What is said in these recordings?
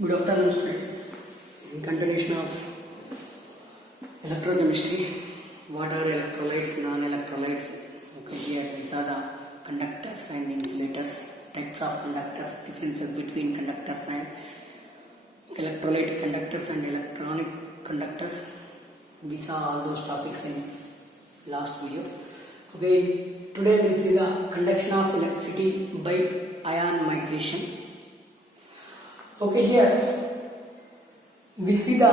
Good afternoon, students. In continuation of electrochemistry, what are electrolytes, non-electrolytes? Okay, here these are the conductors and insulators, types of conductors, differences between conductors and electrolyte conductors and electronic conductors. We saw all those topics in last video. Okay, today we will see the conduction of electricity by ion migration. Okay, here we see the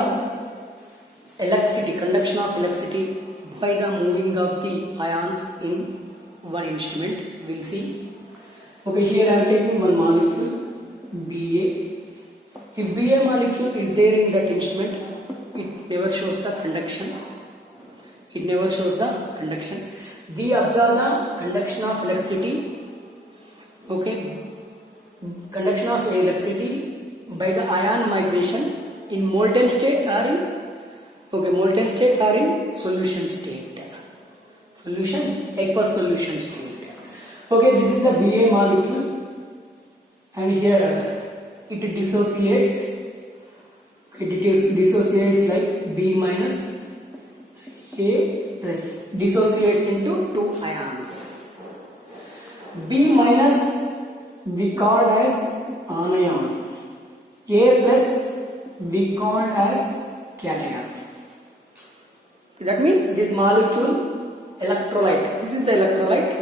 electricity, conduction of electricity by the moving of the ions in one instrument. We will see. Okay, here I am taking one molecule Ba. If Ba molecule is there in that instrument, it never shows the conduction. It never shows the conduction. We observe the conduction of electricity. Okay, conduction of electricity by the ion migration in molten state or in solution state. Aqueous solution state. Okay, this is the Ba molecule, and here it dissociates. It dissociates like B minus A plus, dissociates into two ions. B minus we called as anion. A plus we called as cation. That means this molecule electrolyte. This is the electrolyte.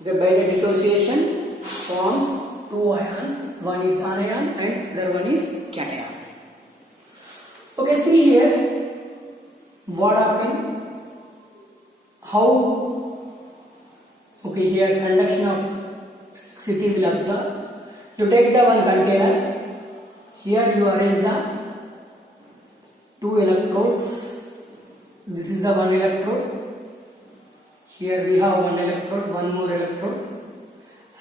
Okay, by the dissociation forms two ions. One is anion and other one is cation. Okay, see here what happened. How? Okay, here conduction of electricity will observe. You take the one container. Here you arrange the two electrodes. This is the one electrode. Here we have one electrode, one more electrode.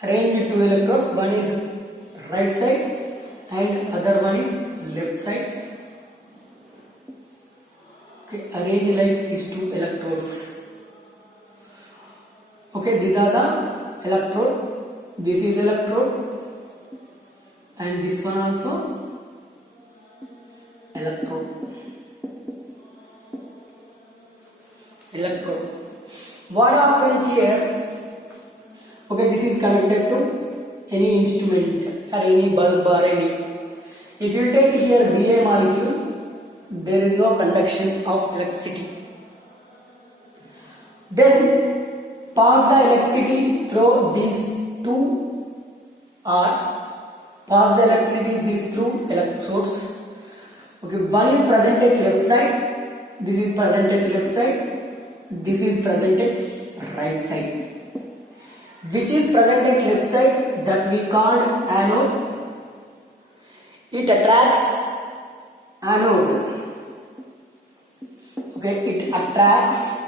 Arrange the two electrodes. One is right side and other one is left side. Okay, arrange like these two electrodes. Okay, these are the electrode. This is electrode and this one also electrode. What happens here? Okay, this is connected to any instrument or any bulb or any. If you take here Ba molecule, there is no conduction of electricity. Then pass the electricity through these two, or pass the electricity these two electrodes. Okay, one is present at left side, this is present at left side, this is present at right side. Which is present at left side, that we called anode. It attracts anode. Okay, it attracts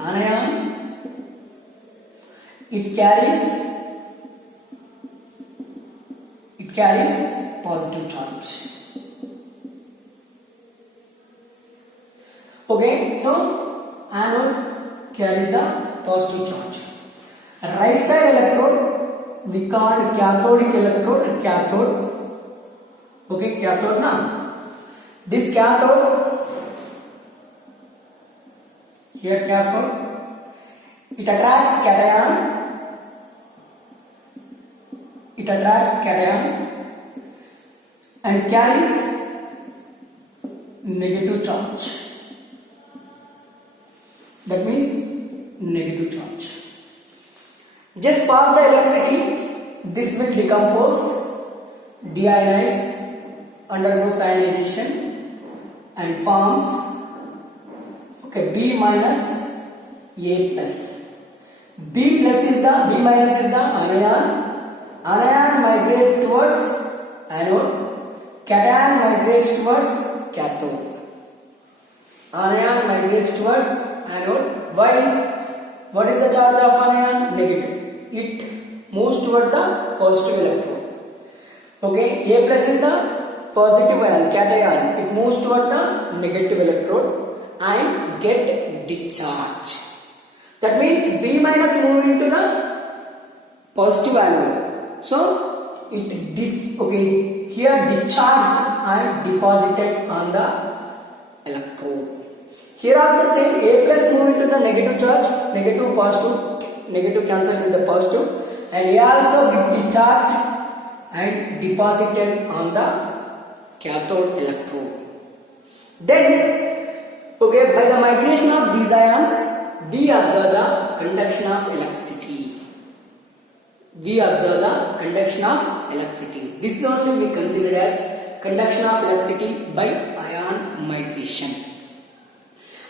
anion. It carries positive charge. Okay, so anode carries the positive charge. Right side electrode we called cathodic electrode and cathode. Okay, cathode now. This cathode, here cathode, it attracts cation. It attracts cation and carries negative charge. That means negative charge. Just pass the electricity, this will decompose, deionize, undergo cyanidation and forms B minus A plus. B minus is the anion. Anion migrate towards anode. Cation migrates towards cathode. Anion migrates towards anode. Why? What is the charge of anion? Negative. It moves toward the positive electrode. Okay, A plus is the positive ion, cation. It moves toward the negative electrode and get discharge. That means B minus move into the positive anode. So here discharged and deposited on the electrode. Here also same, A plus move into the negative charge, negative positive, negative cancel with the positive, and A also get discharged and deposited on the cathode electrode. Then, by the migration of these ions, we observe the conduction of electricity. This only we consider as conduction of electricity by ion migration.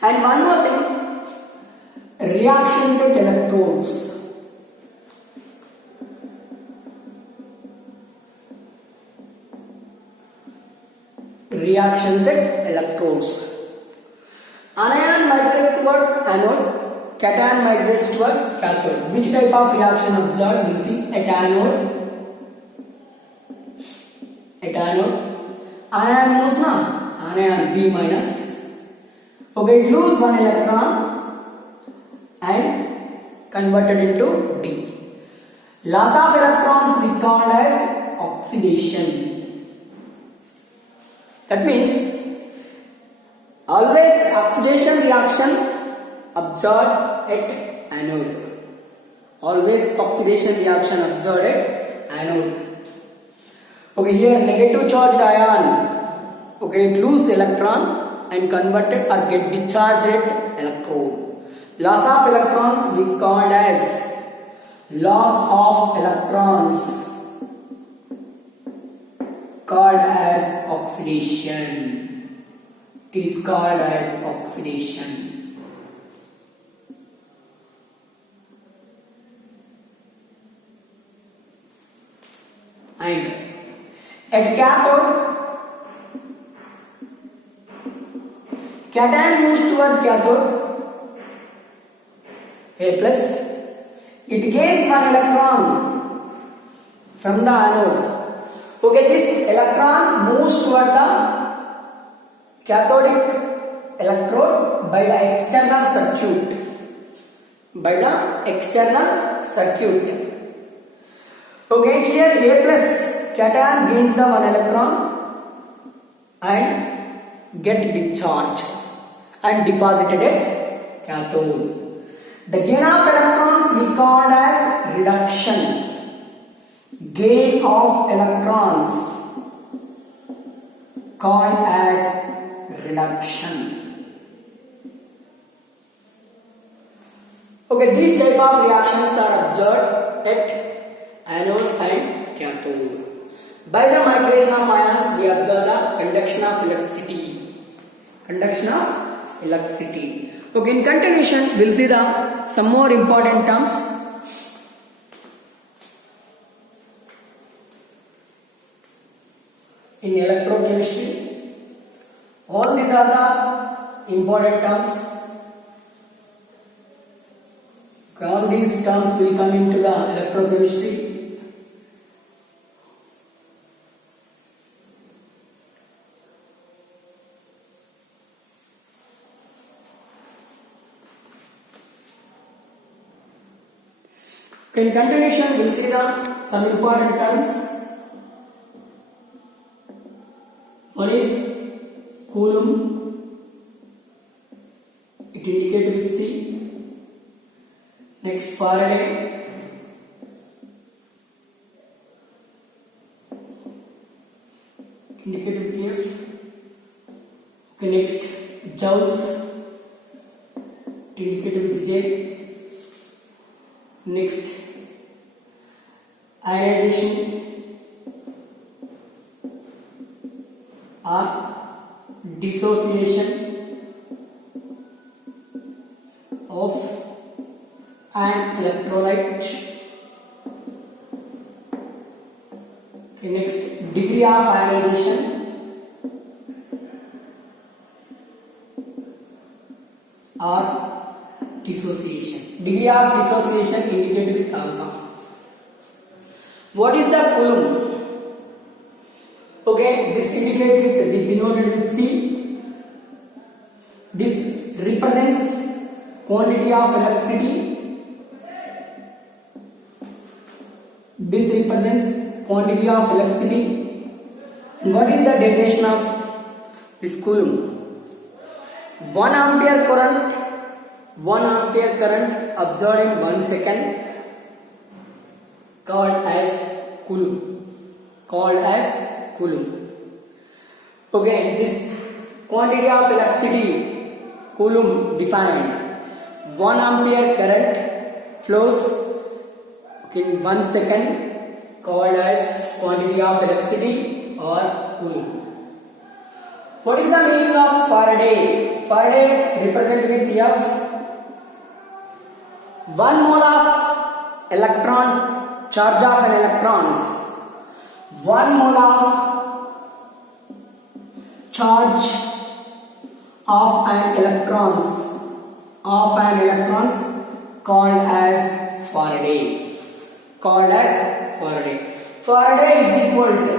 And one more thing, reactions at electrodes. Reactions at electrodes. Anion migrates towards anode, cation migrates towards cathode. Which type of reaction observed? We see at anode. Anion moves now. Anion B minus. It loses one electron and converted into D. Loss of electrons we call as oxidation. That means always oxidation reaction observed at anode. Always oxidation reaction observed at anode. Here negative charged ion. It loses electron and converted or get discharged at electrode. Loss of electrons we called as loss of electrons, called as oxidation. It is called as oxidation. And at cathode, cation moves toward cathode, A plus. It gains one electron from the anode. This electron moves toward the cathodic electrode by the external circuit. Here A plus cation gains the one electron and get discharged and deposited at cathode. The gain of electrons we call as reduction. Gain of electrons called as reduction. These type of reactions are observed at anode and cathode. By the migration of ions, we observe the conduction of electricity. In continuation, we will see some more important terms. In electrochemistry, all these are the important terms. All these terms will come into the electrochemistry. In continuation, we will see some important terms. One is Coulomb, it indicated with C. Next, Faraday, indicated with F. Next, Joules, indicated with J. Next, ionization or dissociation of an electrolyte. Next, degree of ionization or dissociation. Degree of dissociation indicated with alpha. What is the Coulomb? This indicated with denoted with C. This represents quantity of electricity. This represents quantity of electricity. And what is the definition of this coulomb? 1 ampere current absorbed in 1 second called as coulomb. Okay, this quantity of electricity, coulomb defined. 1 ampere current flows in 1 second called as quantity of electricity or coulomb. What is the meaning of Faraday? Faraday represent with F. 1 mole of electron charge of an electrons. 1 mole of charge of an electrons called as Faraday. Faraday is equal to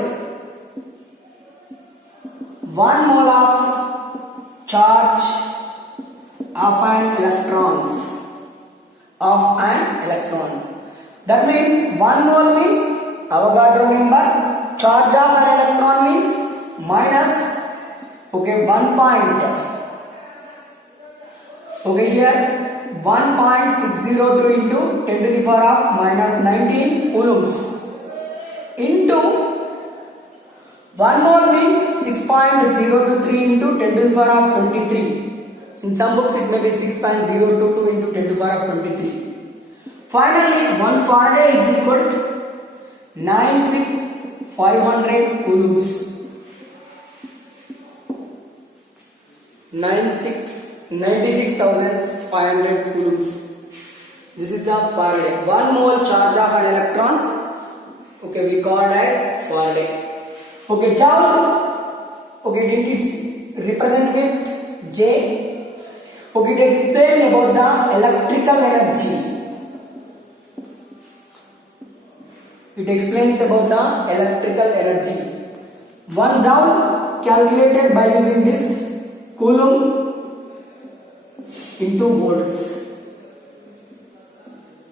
1 mole of charge of an electron. That means 1 mole means Avogadro number. Charge of an electron means minus 1 point. Here 1.602 into 10 to the power of minus 19 coulombs into 1 mole means 6.023 into 10 to the power of 23. In some books it may be 6.022 into 10 to the power of 23. Finally, 1 Faraday is equal to 96,500 coulombs. 96,500 coulombs. This is the Faraday. 1 mole charge of an electrons. We called as Faraday. Joule. It represent with J. It explain about the electrical energy. It explains about the electrical energy. 1 joule calculated by using this coulomb into volts.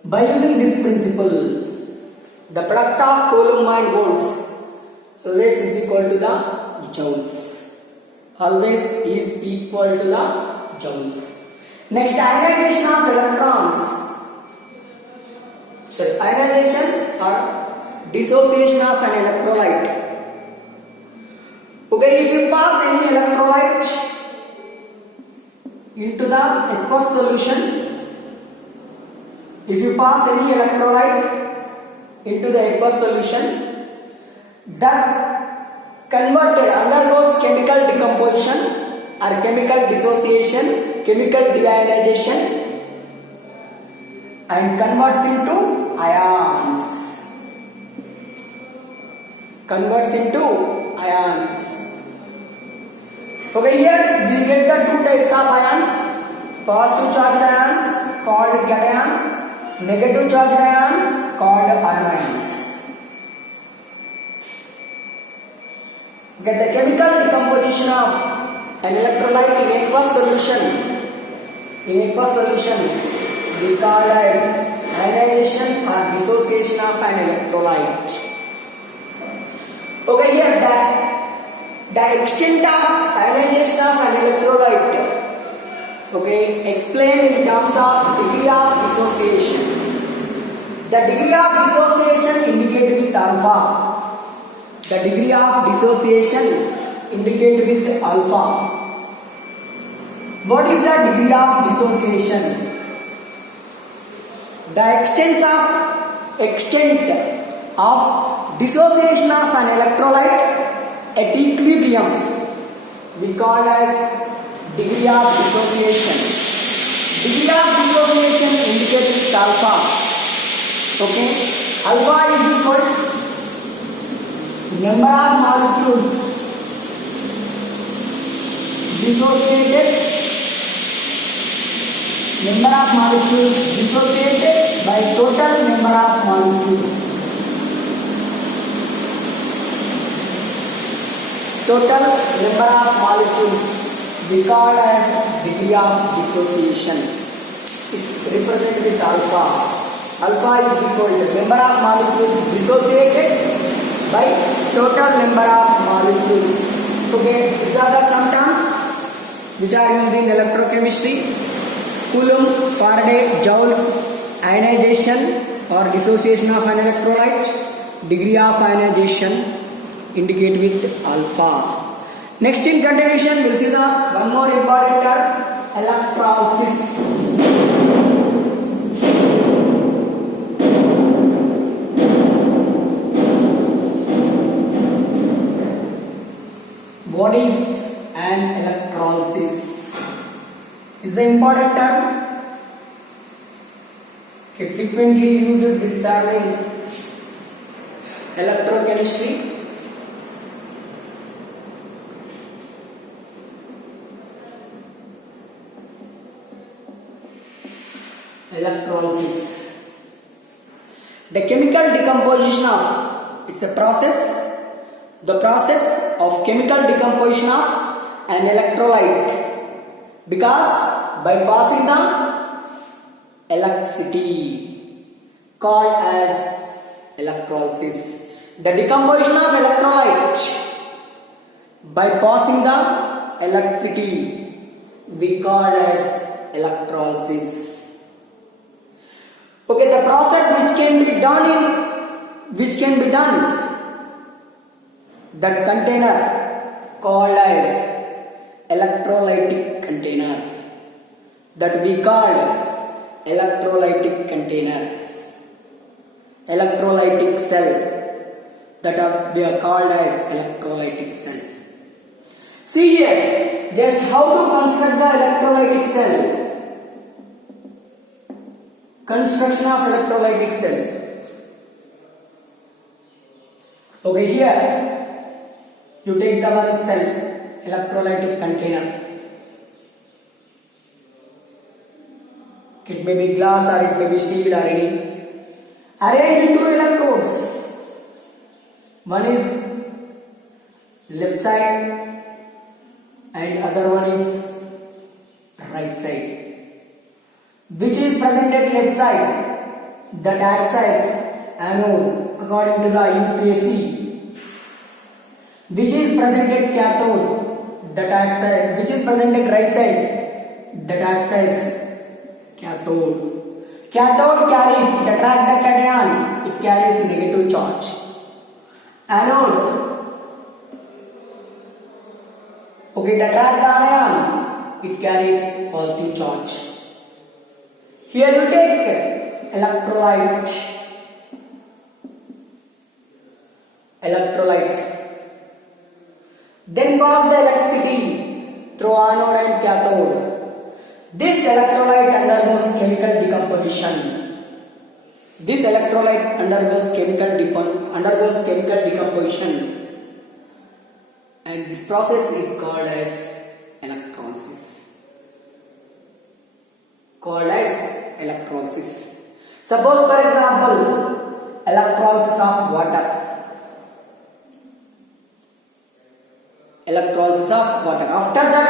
By using this principle, the product of coulomb and volts always is equal to the joules. Next, ionization of electrons. Ionization or dissociation of an electrolyte. If you pass any electrolyte into the aqueous solution, that converted undergoes chemical decomposition or chemical dissociation, chemical deionization, and converts into ions. Here we get the 2 types of ions. Positive charged ions called cations, negative charged ions called anions. The chemical decomposition of an electrolyte in aqueous solution we call as ionization or dissociation of an electrolyte. Here the extent of ionization of an electrolyte explained in terms of degree of dissociation. The degree of dissociation indicated with alpha. What is the degree of dissociation? The extent of dissociation of an electrolyte at equilibrium we call as degree of dissociation. Degree of dissociation indicated with alpha. Alpha is equal to number of molecules dissociated by total number of molecules. We call as degree of dissociation. It represented with alpha. Alpha is equal to number of molecules dissociated by total number of molecules. Okay, these are the some terms which are used in electrochemistry. Coulomb, Faraday, joules, ionization or dissociation of an electrolyte, degree of ionization indicate with alpha. Next in continuation we will see the one more important term, electrolysis. What is an electrolysis? Is an important term. Okay, frequently used this term in electrochemistry. Electrolysis. The chemical decomposition of, it's a process. The process of chemical decomposition of an electrolyte, because by passing the electricity called as electrolysis. The decomposition of electrolyte by passing the electricity we call as electrolysis. Okay, the process which can be done that container called as electrolytic container, that we call electrolytic container, electrolytic cell, that we are called as electrolytic cell. See here, just how to construct the electrolytic cell. Construction of electrolytic cell. Okay, here you take the one cell, electrolytic container. It may be glass or it may be steel or any. Arrange into electrodes. One is left side and other one is right side. Which is present at left side? That acts as anode according to the UPSC. Which is present at cathode? That acts as, which is present at right side? That acts as cathode. Cathode carries, it attracts the cation, it carries negative charge. Anode, okay, it attracts the anion, it carries positive charge. Here you take electrolyte, then pass the electricity through anode and cathode. This electrolyte undergoes chemical decomposition. This electrolyte undergoes chemical decomposition, and this process is called as electrolysis. Suppose, for example, electrolysis of water. After the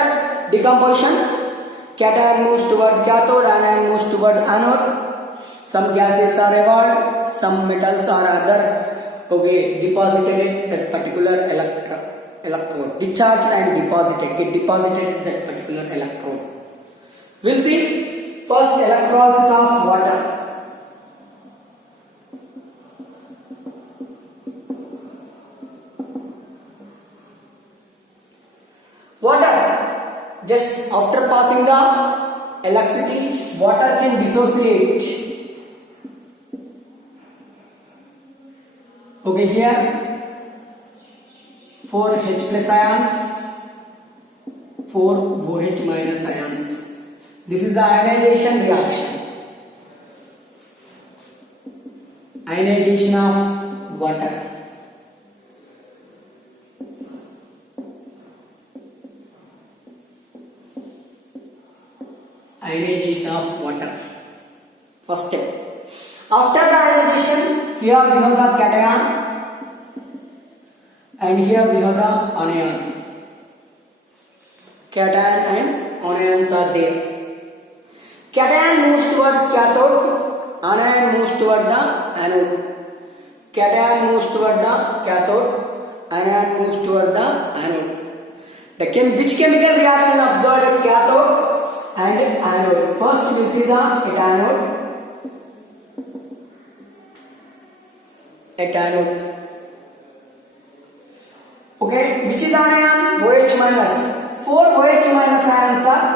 decomposition, cation moves towards cathode, anion moves towards anode. Some gases are evolved, some metals are deposited at that particular electrode. Discharged and get deposited at that particular electrode. We'll see first electrolysis of water. Water, just after passing the electricity, water can dissociate. Okay, here 4 H plus ions, 4 OH minus ions. This is the ionization reaction. Ionization of water. Ionization of water. First step. After the ionization, here we have the cation and here we have the anion. Cation and anions are there. Cation moves towards cathode, anion moves towards the anode. cation moves toward the cathode, anion moves toward the anode. Which chemical reaction observed at cathode and anode? First we will see the at anode. At anode. Okay, which is anion? OH minus. 4 OH minus ions are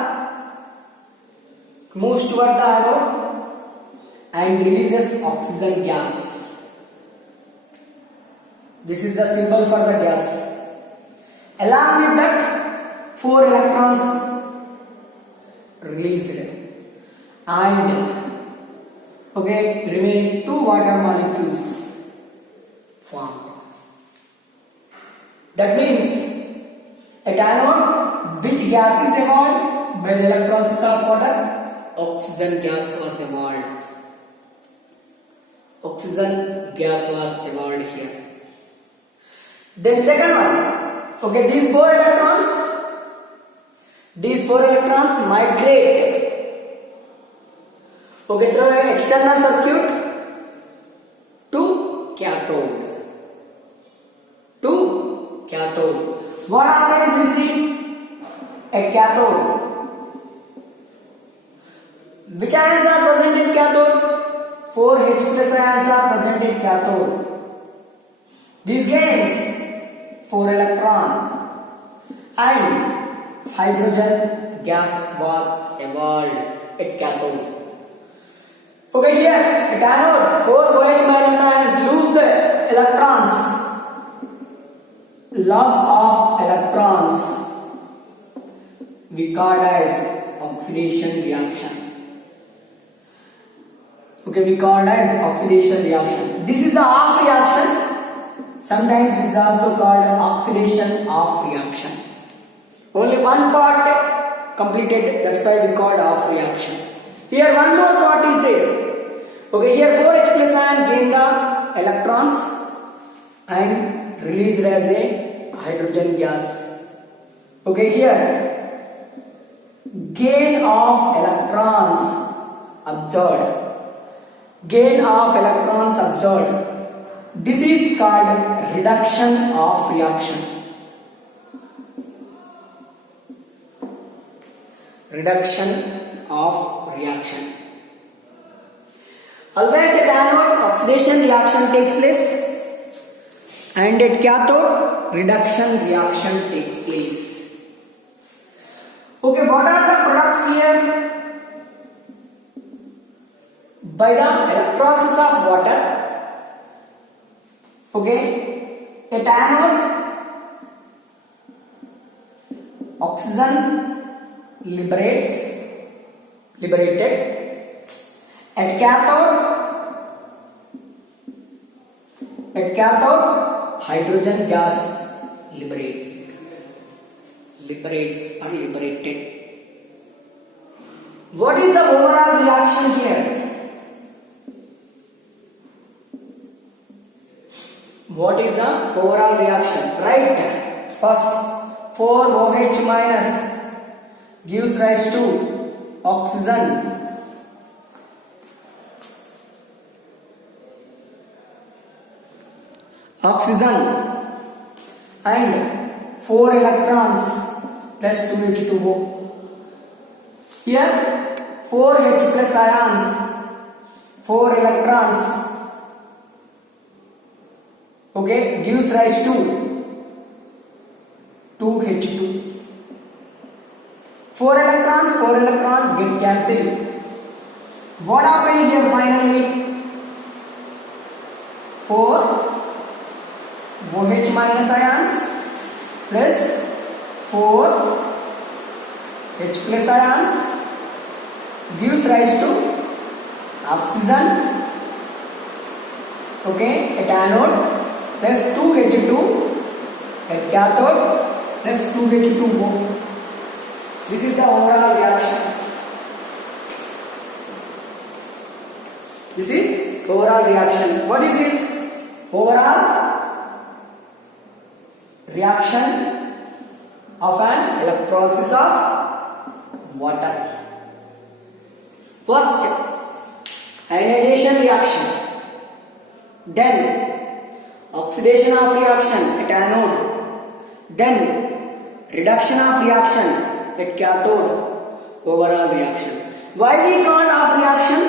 moves toward the anode and releases oxygen gas. This is the symbol for the gas. Along with that, 4 electrons released and remaining 2 water molecules formed. That means at anode, which gas is evolved by the electrolysis of water? Oxygen gas was evolved. Oxygen gas was evolved here. Then second one, these 4 electrons migrate through an external circuit to cathode. What happens we see at cathode? Which ions are present in cathode? 4 H plus ions are present in cathode. These gains 4 electron and hydrogen gas was evolved at cathode. Here at anode, 4 OH minus ions lose the electrons. Loss of electrons we call as oxidation reaction. We call as oxidation reaction. This is the off reaction. Sometimes it is also called oxidation off reaction. Only one part completed, that's why we called off reaction. Here one more part is there. Here 4H plus ion gain the electrons and released as a hydrogen gas. Here gain of electrons observed. Gain of electrons observed. This is called reduction of reaction. Reduction of reaction. Always at anode, oxidation reaction takes place, and at cathode, reduction reaction takes place. What are the products here? By the electrolysis of water, at anode, oxygen liberated. At cathode, hydrogen gas liberates or liberated. What is the overall reaction here? What is the overall reaction? Right. First, 4 OH minus gives rise to oxygen. And 4 electrons plus 2 H2O. Here 4 H plus ions, 4 electrons, gives rise to 2 H2. 4 electrons get cancelled. What happened here finally? 4 OH minus ions plus 4 H plus ions gives rise to oxygen at anode plus 2 H2 at cathode plus 2 H2O. This is the overall reaction. This is overall reaction. What is this? Overall reaction of an electrolysis of water. First, ionization reaction, then oxidation of reaction at anode, then reduction of reaction at cathode, overall reaction. Why we called off reaction?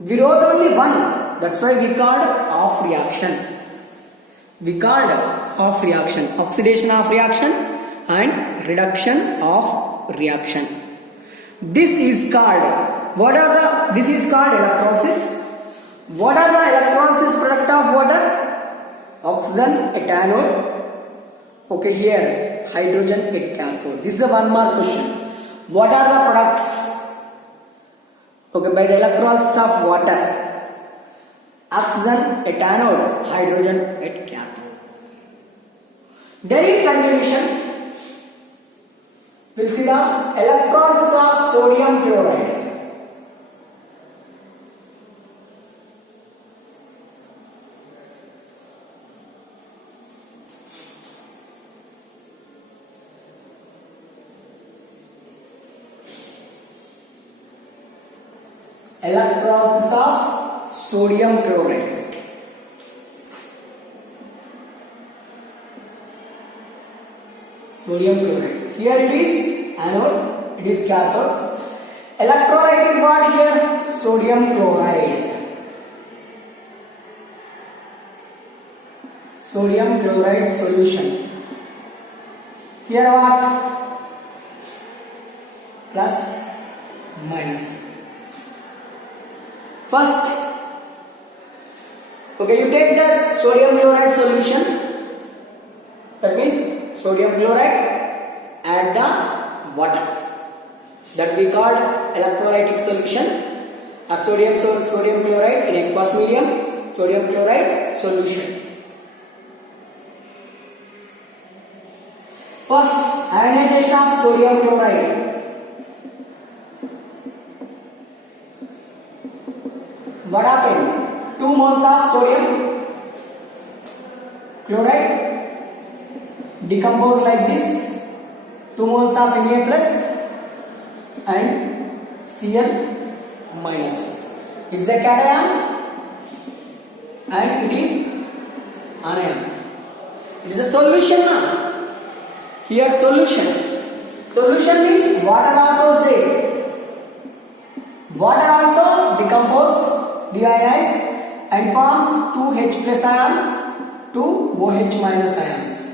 We wrote only one, that's why we called off reaction. We called off reaction, oxidation of reaction and reduction of reaction. This is called electrolysis. What are the electrolysis product of water? Oxygen at anode. Okay, here hydrogen at cathode. This is the one more question. What are the products? Okay, by the electrolysis of water. Oxygen at anode, hydrogen at cathode. Then in continuation, we'll see the electrolysis of sodium chloride. Electrolysis of sodium chloride. Sodium chloride. Here it is anode, it is cathode. Electrolyte is what here? Sodium chloride. Sodium chloride solution. Here what? Plus, minus. First, okay, you take the sodium chloride solution. That means sodium chloride, add the water. That we called electrolytic solution. A sodium chloride in aqueous medium, sodium chloride solution. First, ionization of sodium chloride. What happened? 2 moles of sodium chloride decompose like this. 2 moles of Na plus and Cl minus. It's a cation and it is anion. It is a solution now. Here solution. Solution means water also is there. Water also decompose, deionized and forms 2H plus ions, 2 OH minus ions.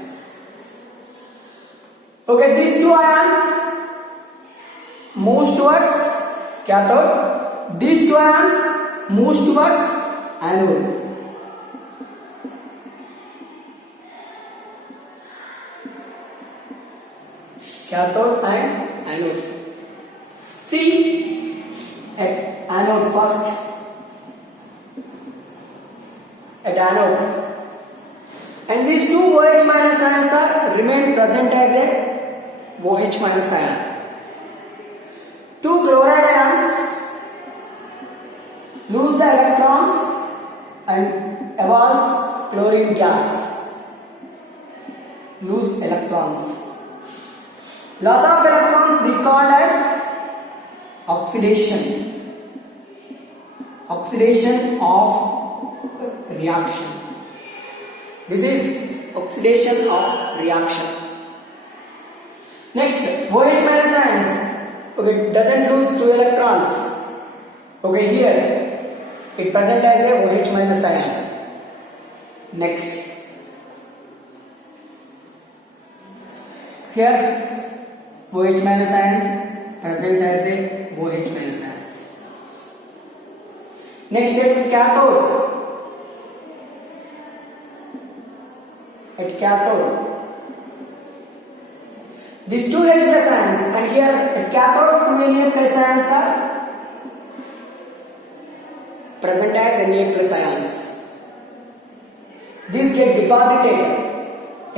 Okay, these 2 ions moves towards cathode. These 2 ions moves towards anode. Cathode and anode. See at anode first. At anode, and these 2 OH minus ions are remain present as a OH minus ion. 2 chloride ions lose the electrons and evolves chlorine gas. Lose electrons. Loss of electrons we called as oxidation. Oxidation of reaction. This is oxidation of reaction. Next, OH minus ions. Okay, doesn't lose 2 electrons. Okay, here it present as a OH minus ion. Next, here OH minus ions present as a OH minus ions. Next, at cathode. At cathode, these 2 H plus ions, and here at cathode 2 Na plus ions are present as Na plus ions. These get deposited.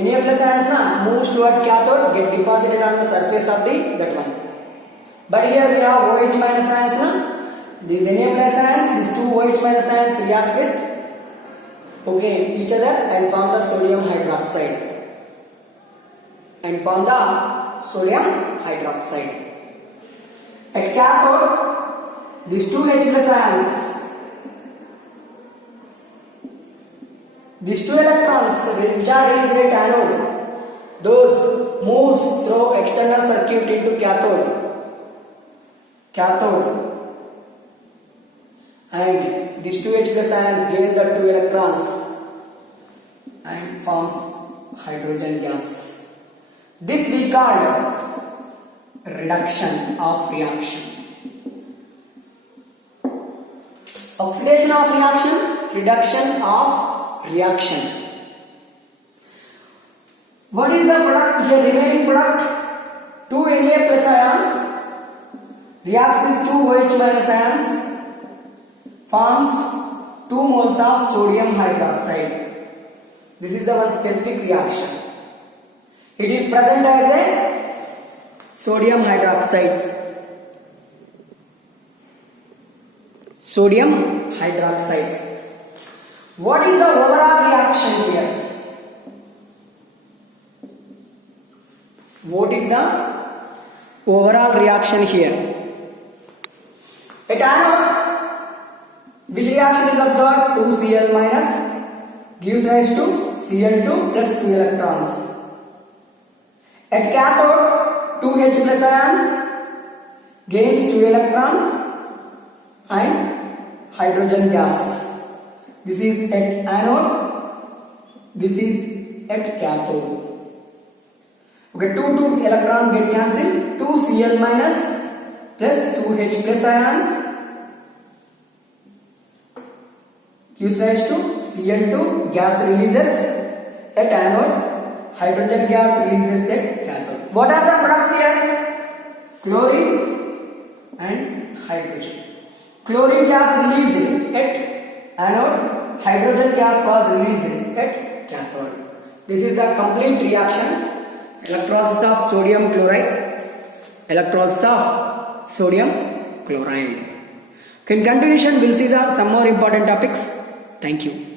Na plus ions moves towards cathode, get deposited on the surface of that one. But here we have OH minus ions. These Na plus ions, these 2 OH minus ions reacts with each other and form the sodium hydroxide. At cathode, these 2 H plus ions These 2 electrons which are released at anode, those moves through external circuit into cathode, and these 2 H plus ions gain the 2 electrons and forms hydrogen gas. This we call reduction of reaction. Oxidation of reaction, reduction of reaction. What is the product here? Remaining product, 2 Na plus ions reacts with 2 OH minus ions, forms 2 moles of sodium hydroxide. This is the one specific reaction. It is present as a sodium hydroxide. Sodium hydroxide. What is the overall reaction here? What is the overall reaction here? At anode, which reaction is observed? 2Cl minus gives rise to Cl2 plus 2 electrons. At cathode, 2H plus ions gains 2 electrons and hydrogen gas. This is at anode, this is at cathode. Okay, 2 electron get cancelled, 2Cl minus plus 2H plus ions gives rise to Cl2, gas releases at anode, hydrogen gas releases at cathode. What are the products here? Chlorine and hydrogen. Chlorine gas released at anode, hydrogen gas was released at cathode. This is the complete reaction. Electrolysis of sodium chloride, electrolysis of sodium chloride. In continuation, we'll see some more important topics. Thank you.